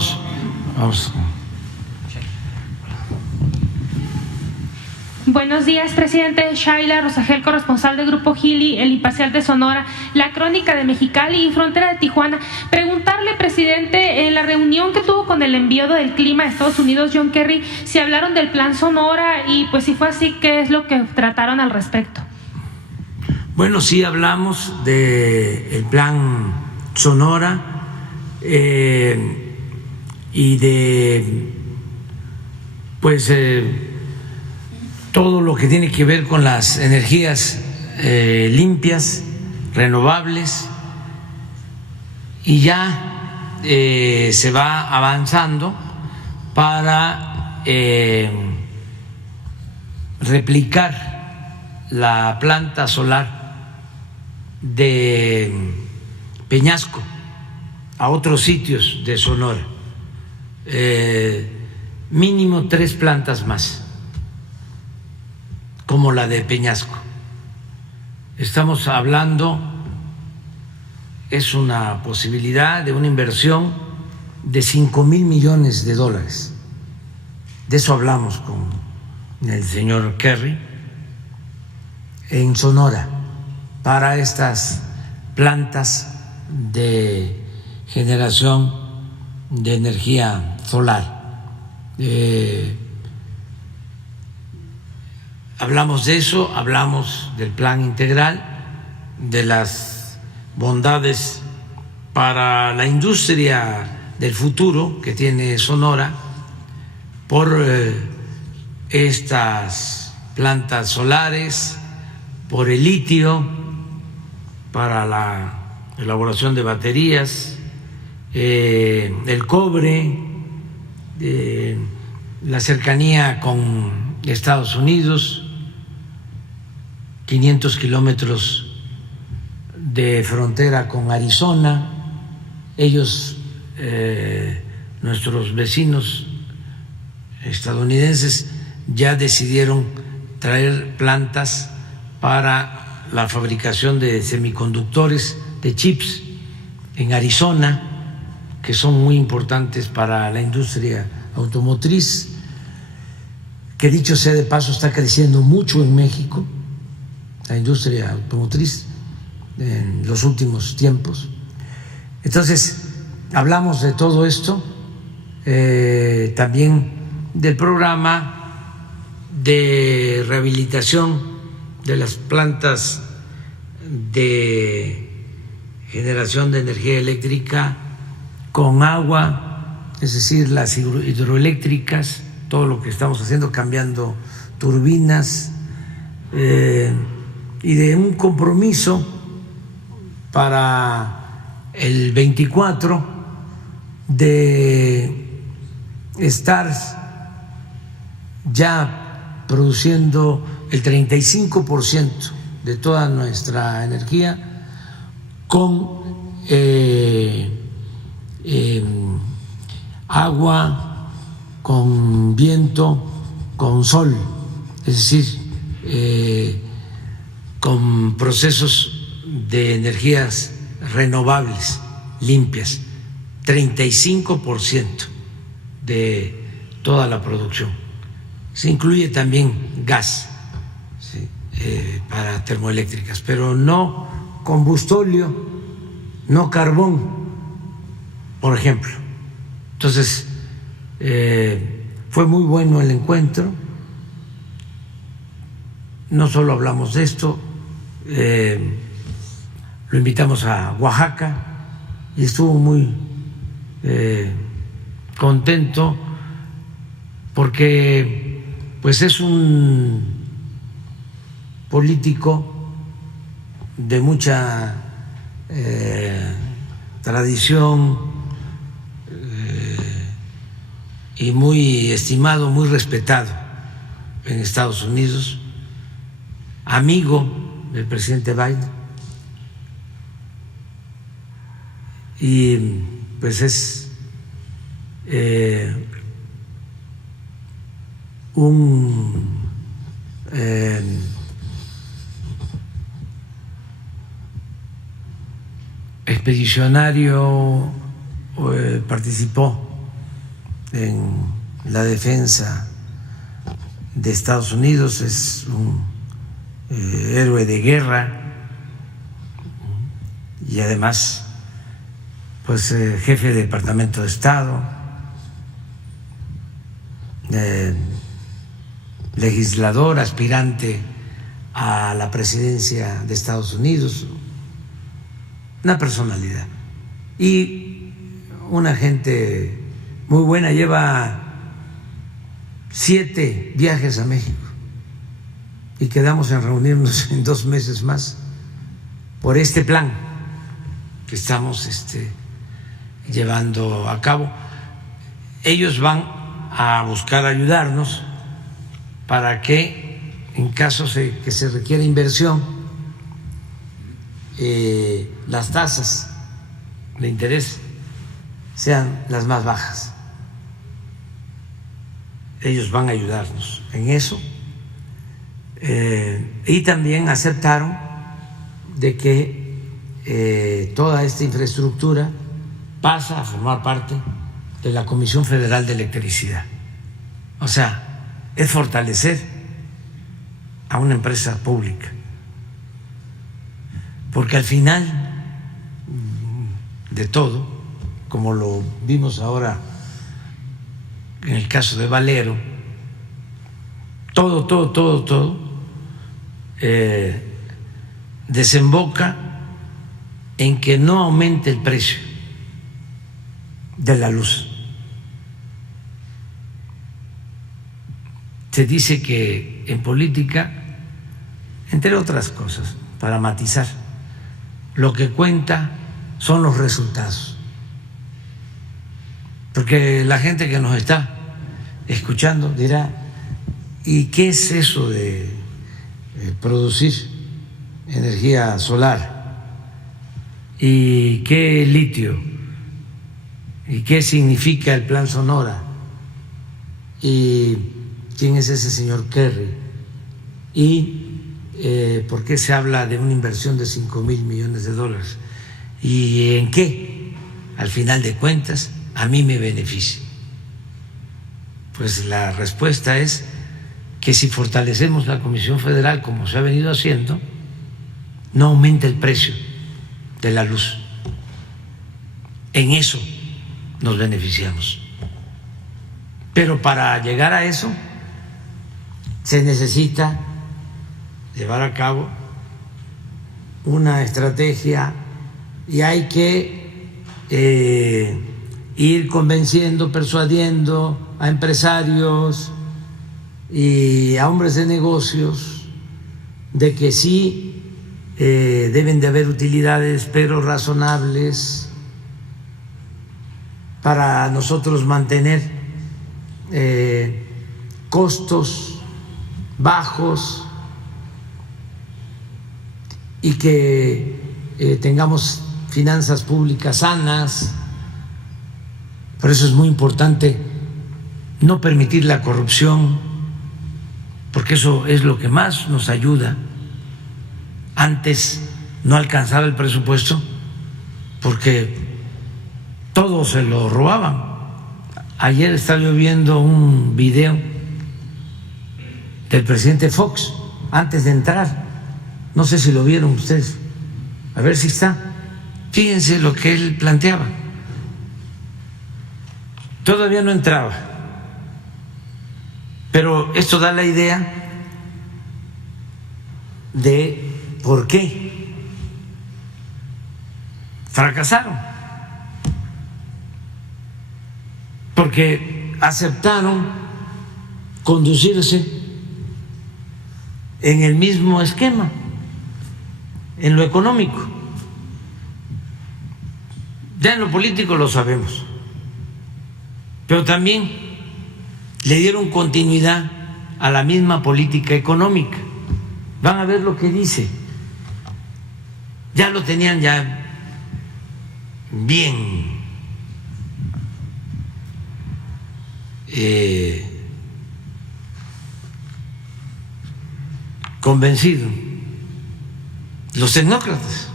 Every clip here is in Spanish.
Vámonos. Vamos. Buenos días, presidente. Shaila Rosagel, corresponsal del Grupo Gili, El Imparcial de Sonora, La Crónica de Mexicali y Frontera de Tijuana. Preguntarle, presidente, en la reunión que tuvo con el enviado del clima de Estados Unidos, John Kerry, si hablaron del Plan Sonora y pues si fue así, ¿qué es lo que trataron al respecto? Bueno, sí hablamos del Plan Sonora y de pues todo lo que tiene que ver con las energías limpias, renovables, y ya se va avanzando para replicar la planta solar de Peñasco a otros sitios de Sonora, mínimo 3 plantas más, como la de Peñasco. Estamos hablando, es una posibilidad de una inversión de $5,000 millones. De eso hablamos con el señor Kerry en Sonora para estas plantas de generación de energía solar. Hablamos de eso, hablamos del plan integral, de las bondades para la industria del futuro que tiene Sonora por estas plantas solares, por el litio para la elaboración de baterías, el cobre, la cercanía con Estados Unidos, 500 kilómetros de frontera con Arizona. Ellos, nuestros vecinos estadounidenses, ya decidieron traer plantas para la fabricación de semiconductores, de chips, en Arizona, que son muy importantes para la industria automotriz, que dicho sea de paso está creciendo mucho en México, la industria automotriz en los últimos tiempos. Entonces, hablamos de todo esto, también del programa de rehabilitación de las plantas de generación de energía eléctrica con agua, es decir, las hidroeléctricas, todo lo que estamos haciendo, cambiando turbinas, y de un compromiso para el 24 de estar ya produciendo el 35% de toda nuestra energía con agua, con viento, con sol, es decir, con procesos de energías renovables, limpias, 35% de toda la producción. Se incluye también gas, ¿sí? Para termoeléctricas, pero no combustóleo, no carbón, por ejemplo. Entonces, fue muy bueno el encuentro. No solo hablamos de esto, lo invitamos a Oaxaca y estuvo muy contento porque pues es un político de mucha tradición y muy estimado, muy respetado en Estados Unidos, amigo del presidente Biden, y pues es un expedicionario, participó en la defensa de Estados Unidos, es un héroe de guerra y además pues jefe de Departamento de Estado, legislador, aspirante a la presidencia de Estados Unidos, una personalidad y una gente muy buena. Lleva 7 viajes a México y quedamos en reunirnos en 2 meses más por este plan que estamos llevando a cabo. Ellos van a buscar ayudarnos para que en caso de que se requiera inversión, las tasas de interés sean las más bajas. Ellos van a ayudarnos en eso, y también aceptaron de que toda esta infraestructura pasa a formar parte de la Comisión Federal de Electricidad. O sea, es fortalecer a una empresa pública, porque al final de todo, como lo vimos ahora en el caso de Valero, todo desemboca en que no aumente el precio de la luz. Se dice que en política, entre otras cosas, para matizar, lo que cuenta son los resultados. Porque la gente que nos está escuchando dirá, ¿y qué es eso de producir energía solar? ¿Y qué litio? ¿Y qué significa el Plan Sonora? ¿Y quién es ese señor Kerry? ¿Y por qué se habla de una inversión de $5,000 millones? ¿Y en qué, al final de cuentas, a mí me beneficia? Pues la respuesta es que si fortalecemos la Comisión Federal como se ha venido haciendo, no aumenta el precio de la luz. En eso nos beneficiamos. Pero para llegar a eso se necesita llevar a cabo una estrategia y hay que ir convenciendo, persuadiendo a empresarios y a hombres de negocios de que sí deben de haber utilidades, pero razonables, para nosotros mantener costos bajos y que tengamos finanzas públicas sanas. Por eso es muy importante no permitir la corrupción, porque eso es lo que más nos ayuda. Antes no alcanzaba el presupuesto porque todo se lo robaban. Ayer estaba yo viendo un video del presidente Fox antes de entrar, no sé si lo vieron ustedes, a ver si está. Fíjense lo que él planteaba. Todavía no entraba, pero esto da la idea de por qué fracasaron. Porque aceptaron conducirse en el mismo esquema, en lo económico. Ya en lo político lo sabemos, pero también le dieron continuidad a la misma política económica. Van a ver lo que dice. Ya lo tenían ya bien convencido los tecnócratas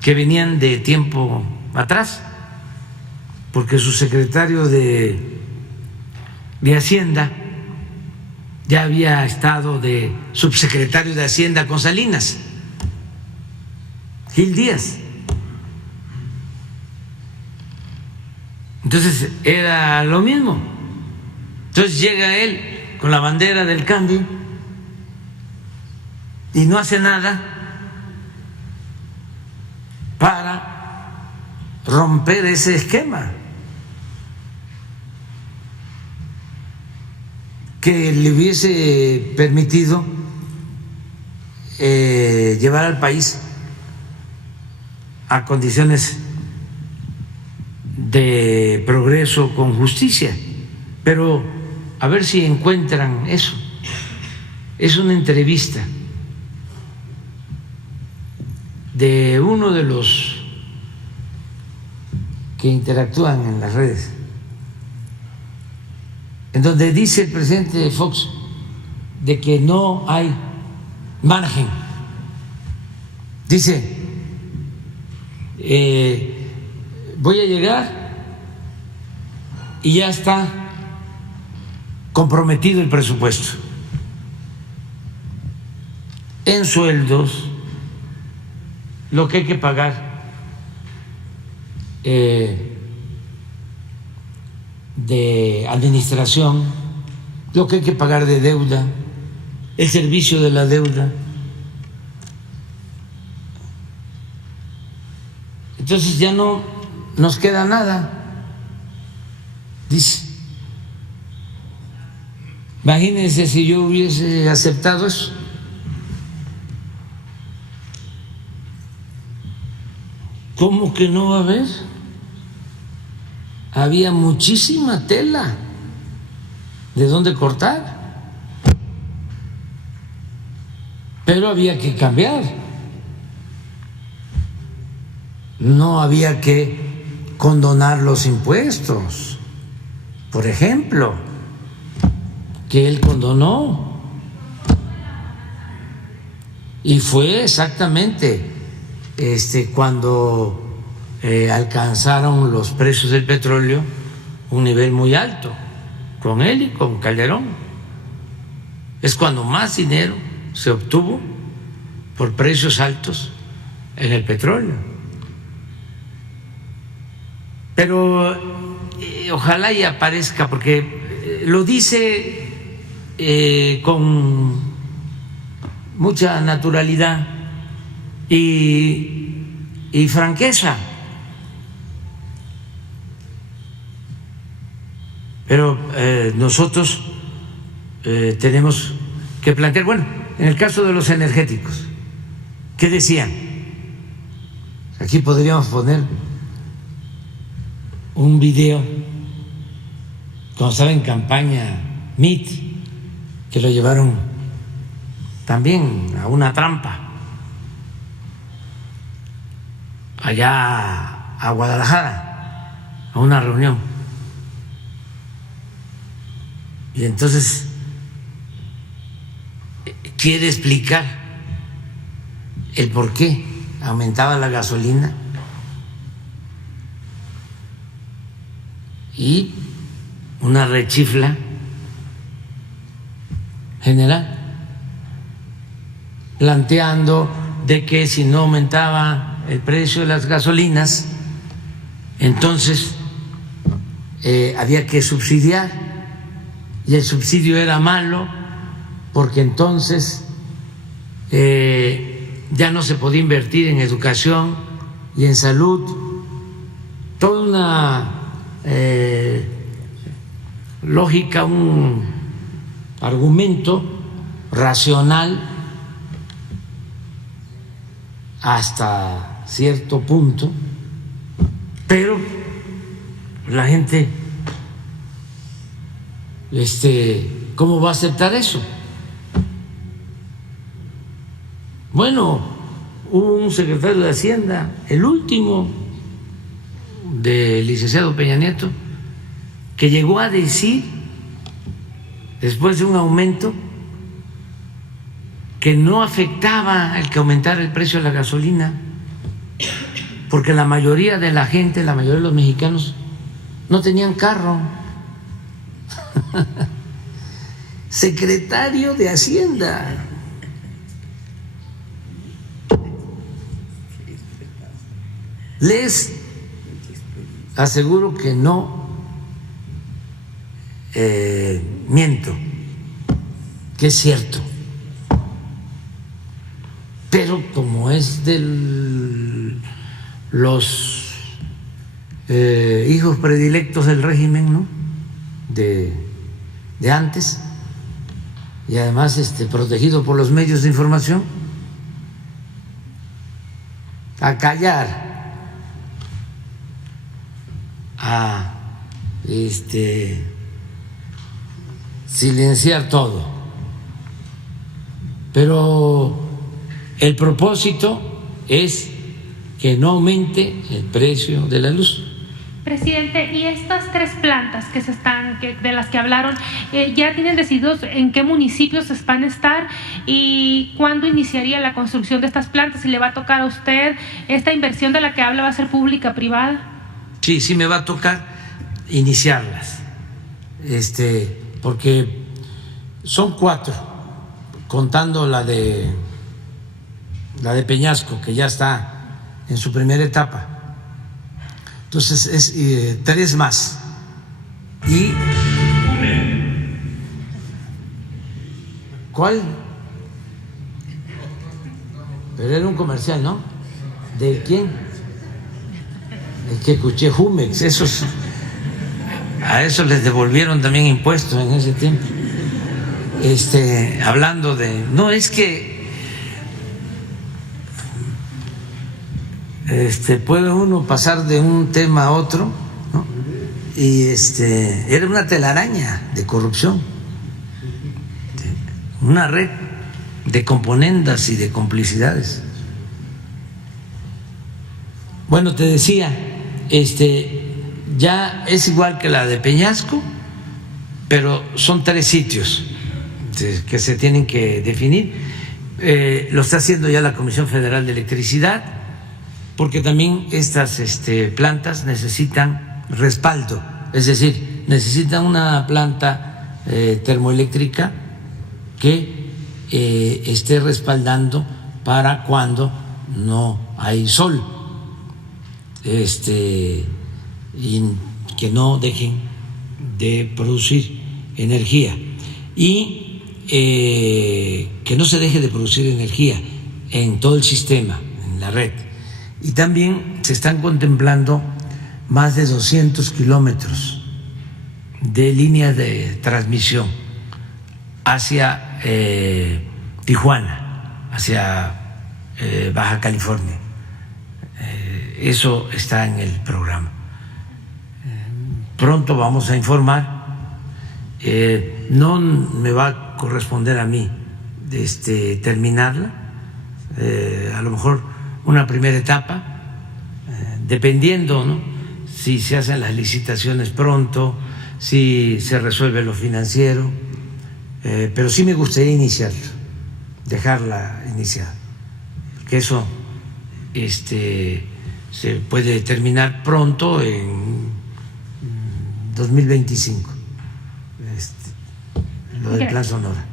que venían de tiempo atrás, porque su secretario de Hacienda ya había estado de subsecretario de Hacienda con Salinas, Gil Díaz. Entonces era lo mismo. Entonces llega él con la bandera del cambio y no hace nada para romper ese esquema que le hubiese permitido llevar al país a condiciones de progreso con justicia. Pero a ver si encuentran eso. Es una entrevista de uno de los que interactúan en las redes, en donde dice el presidente Fox de que no hay margen. Dice, voy a llegar y ya está comprometido el presupuesto en sueldos, lo que hay que pagar de administración, lo que hay que pagar de deuda, el servicio de la deuda. Entonces ya no nos queda nada, dice. Imagínense si yo hubiese aceptado eso. ¿Cómo que no va a haber? Había muchísima tela de dónde cortar, pero había que cambiar. No había que condonar los impuestos, por ejemplo, que él condonó. Y fue exactamente cuando alcanzaron los precios del petróleo un nivel muy alto, con él y con Calderón. Es cuando más dinero se obtuvo por precios altos en el petróleo. Pero ojalá y aparezca, porque lo dice con mucha naturalidad y franqueza. Pero nosotros tenemos que plantear, bueno, en el caso de los energéticos, ¿qué decían? Aquí podríamos poner un video cuando estaba en campaña MIT, que lo llevaron también a una trampa allá a Guadalajara, a una reunión. Y entonces quiere explicar el por qué aumentaba la gasolina y una rechifla general planteando de que si no aumentaba el precio de las gasolinas, entonces había que subsidiar, y el subsidio era malo porque entonces ya no se podía invertir en educación y en salud. Toda una lógica, un argumento racional hasta cierto punto, pero la gente, ¿cómo va a aceptar eso? Bueno, hubo un secretario de Hacienda, el último del licenciado Peña Nieto, que llegó a decir, después de un aumento, que no afectaba el que aumentara el precio de la gasolina, porque la mayoría de la gente, la mayoría de los mexicanos, no tenían carro. Secretario de Hacienda. Les aseguro que no miento, que es cierto. Pero como es de los hijos predilectos del régimen, ¿no? de antes, y además protegido por los medios de información, a callar, a silenciar todo. Pero el propósito es que no aumente el precio de la luz. Presidente, y estas 3 plantas de las que hablaron, ¿ya tienen decididos en qué municipios van a estar y cuándo iniciaría la construcción de estas plantas? ¿Si le va a tocar a usted esta inversión de la que habla, va a ser pública, privada? Sí, me va a tocar iniciarlas, porque son 4, contando la de Peñasco, que ya está en su primera etapa. Entonces es 3 más. ¿Y cuál? Pero era un comercial, ¿no? ¿De quién? Es que escuché Jumex. A esos les devolvieron también impuestos en ese tiempo. Hablando de... No, es que puede uno pasar de un tema a otro, ¿no? Y era una telaraña de corrupción, una red de componendas y de complicidades. Bueno, te decía, ya es igual que la de Peñasco, pero son 3 sitios que se tienen que definir. Lo está haciendo ya la Comisión Federal de Electricidad, porque también estas plantas necesitan respaldo, es decir, necesitan una planta termoeléctrica que esté respaldando para cuando no hay sol, y que no dejen de producir energía, y que no se deje de producir energía en todo el sistema, en la red. Y también se están contemplando más de 200 kilómetros de líneas de transmisión hacia Tijuana, hacia Baja California. Eso está en el programa. Pronto vamos a informar. No me va a corresponder a mí terminarla, a lo mejor una primera etapa, dependiendo, ¿no?, si se hacen las licitaciones pronto, si se resuelve lo financiero, pero sí me gustaría iniciarlo, dejarla iniciada, porque eso se puede terminar pronto, en 2025, lo del Plan Sonora.